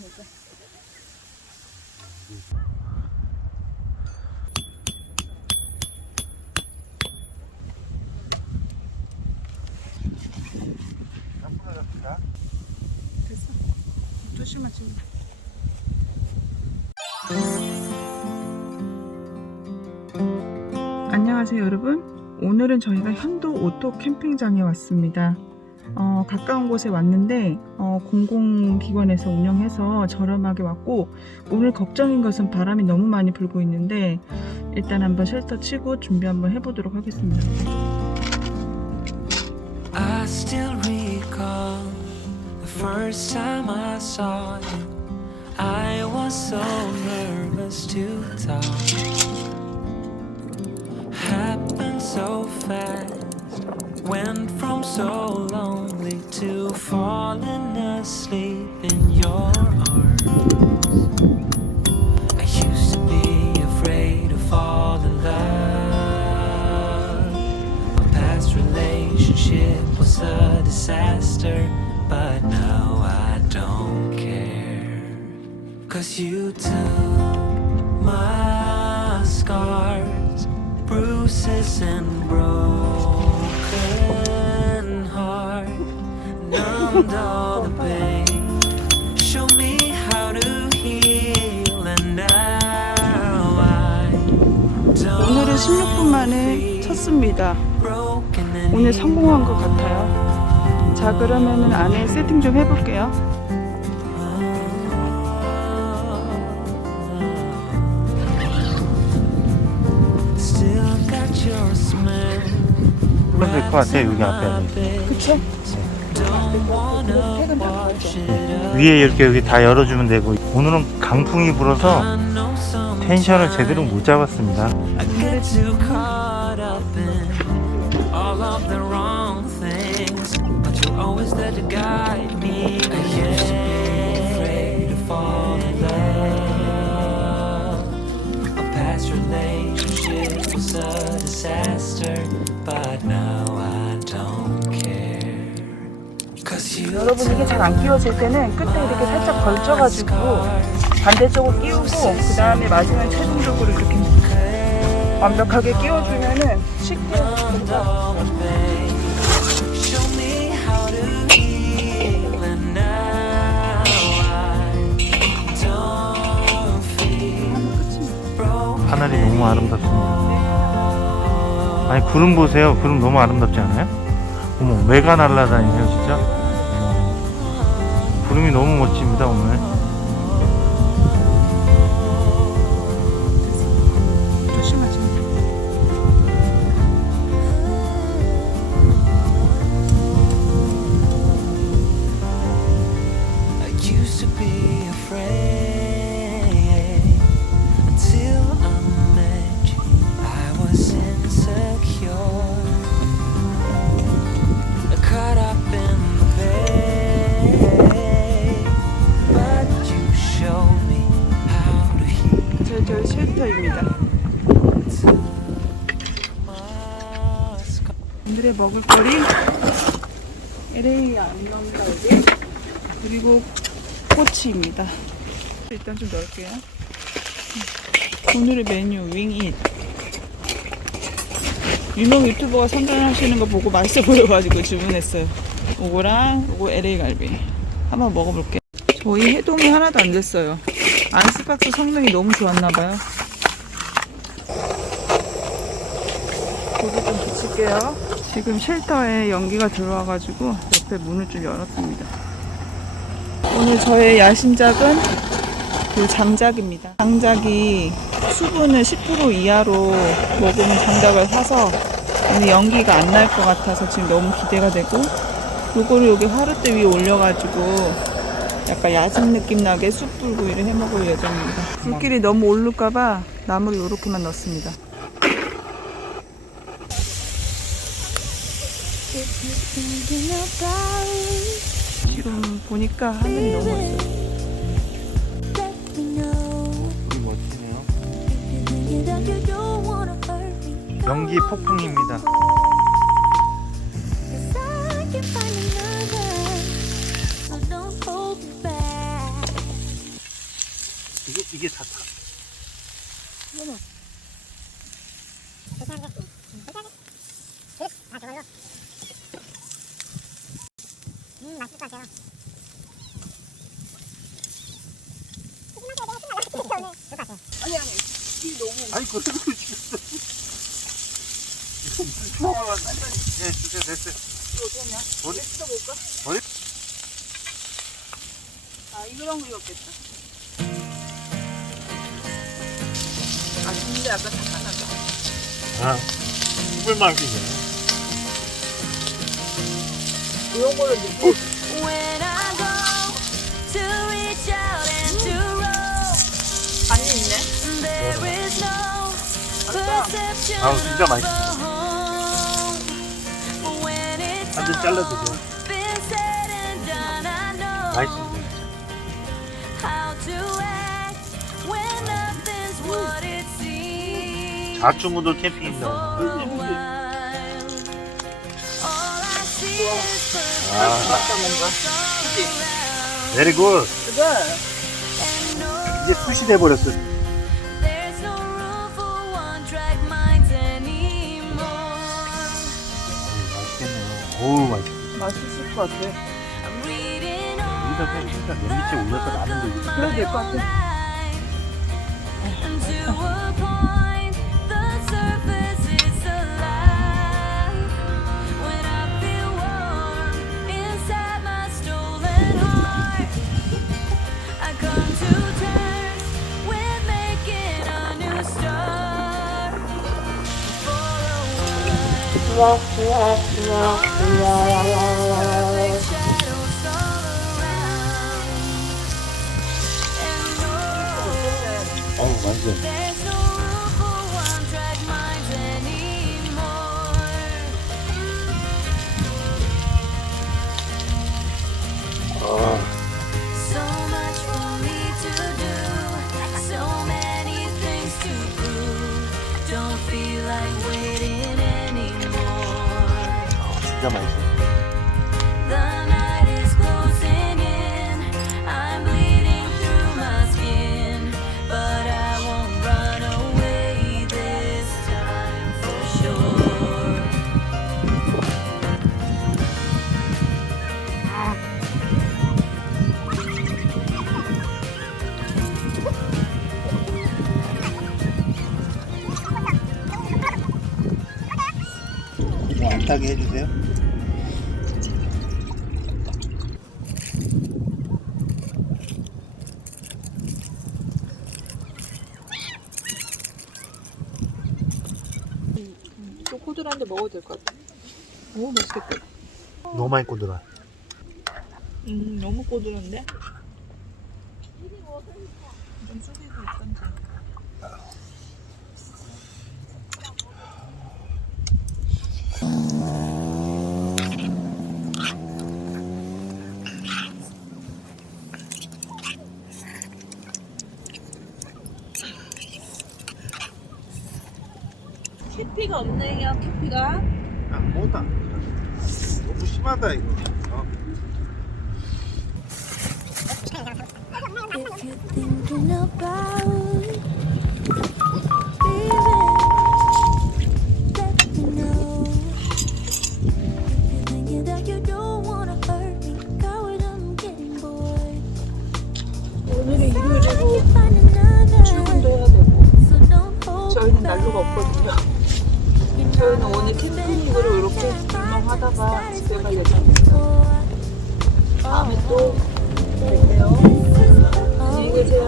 담아내자. 됐어. 조심만 지금. 안녕하세요 여러분. 오늘은 저희가 현도 오토 캠핑장에 왔습니다. 가까운 곳에 왔는데 공공기관에서 운영해서 저렴하게 왔고, 오늘 걱정인 것은 바람이 너무 많이 불고 있는데 일단 한번 쉘터 치고 준비 한번 해보도록 하겠습니다. I still recall the first time I saw you. I was so nervous to talk. Happened so fast. Went from so lonely to falling asleep in your arms. I used to be afraid to fall in love. My past relationship was a disaster, but now I don't care. 'Cause you took my scars, bruises and broken heart, numbed all the pain, show me how to heal, and now I don't 오늘은 16분 만에 쳤습니다. broken 오늘 성공한 것 같아요. 자, 그러면은 안에 세팅 좀 해볼게요. still got your smell. 그럼 될 것 같아요. 여기 앞에 그쵸? Don't wanna wash it up. 위에 이렇게 여기 다 열어주면 되고, 오늘은 강풍이 불어서 I know some 텐션을 제대로 못 잡았습니다. I get too caught up in all of the wrong things, but you're always there to guide me. I used to be afraid to fall in love. A past relationship was a disaster, but now I don't care. 'Cause you 여러분, 이게 잘 안 끼워질 때는 끝에 이렇게 살짝 걸쳐가지고 반대쪽으로 끼우고 그 다음에 마지막에 최종적으로 이렇게 완벽하게 끼워주면은 쉽게 된다. show me how to heal, and now I don't feel broken. 하늘이 너무 아름답습니다. 아니, 구름 보세요. 구름 너무 아름답지 않아요? 어머, 매가 날아다니네요 진짜. 구름이 너무 멋집니다 오늘. 조심하지. I used to be afraid until I met you. I was insecure, caught up in the pain, but you showed me how to heal. 저희 쉘터입니다. My scar. 오늘의 먹을거리 LA 안면갈비 그리고 꼬치입니다. 일단 좀 넣을게요. 오늘의 메뉴 윙잇. 유명 유튜버가 선전하시는 거 보고 맛있어 보여가지고 주문했어요. 요거 LA 갈비 한번 먹어볼게요. 저희 해동이 하나도 안 됐어요. 아이스박스 성능이 너무 좋았나봐요. 불을 좀 붙일게요. 지금 쉘터에 연기가 들어와가지고 옆에 문을 좀 열었습니다. 오늘 저의 야심작은 그 장작입니다. 장작이 수분을 10% 이하로 먹으면 장작을 사서 오늘 연기가 안 날 것 같아서 지금 너무 기대가 되고, 요거를 여기 화롯대 위에 올려가지고 약간 야식 느낌 나게 숯불구이를 해 먹을 예정입니다. 불길이 너무 오를까봐 나무를 요렇게만 넣습니다. 지금 보니까 하늘이 너무 멋져요. 불이 멋지네요. 연기 폭풍입니다. 이게 좋다. 맛있을 것 같아요. 아니 이 너무 아니 그래도 죽였어. 이거 무슨 추억을 완전히. 네 주세요 됐어요. 이거 어떠냐? 머리 뜯어볼까? 머리. 아 이거랑 이었겠다. 아 근데 약간 잠깐만요. 아 꿀맛이네. 이런 걸로 넣고 When I go to reach out and to roll, 간이 있네. there is no perception 아우, 진짜 of 맛있어. a home. When it's 한잔 잘라주세요. all been said and done, I know 맛있습니다. how to act when nothing's what it seems. 좌충우돌 캠핑입니다. For a while, all I see is perfect 맞다 뭔가. all around. 베리 굿. 그거 And no, 이제 숯이 돼버렸어. there's no room for one-track minds anymore. 맛있겠네요. 어우 맛있어. 맛있을 것 같아. I'm reading 여기다 on 그냥 진짜 맨 밑에 올려서 라면 되지. 그래도 될 것 같아. to a point, the surface is alive. When I feel warm inside my stolen heart, I come to terms with making a new start. For a while, all I see is perfect shadows all around. And no, 어우 완전. there's no room for one-track minds anymore. So much for me to do, so many things to prove. Don't feel like waiting anymore. 진짜 맛있어. The night is closing in. I'm bleeding through my skin, but I won't run away this time for sure. 이거 안 타게 해주세요. 좀 꼬들한데 먹어도 될 것 같아. 오 맛있겠다. 너무 많이 꼬들어. 너무 꼬들한데? 좀 숙이고 있던지. 캐피가 없네요. 캐피가. 아무것도 너무 심하다 이거. If you're thinking about leaving, let me know. If you're thinking that you don't wanna hurt me, go with I'm getting bored. 오늘은 일요일이고 Find another, 출근도 해야 되고 so don't hold 저희는 back. 난로가 없거든요. 저희는 오늘 캠핑으로 이렇게 불멍하다가 집에 갈 예정입니다. 다음에 또 뵐게요. 안녕히 계세요.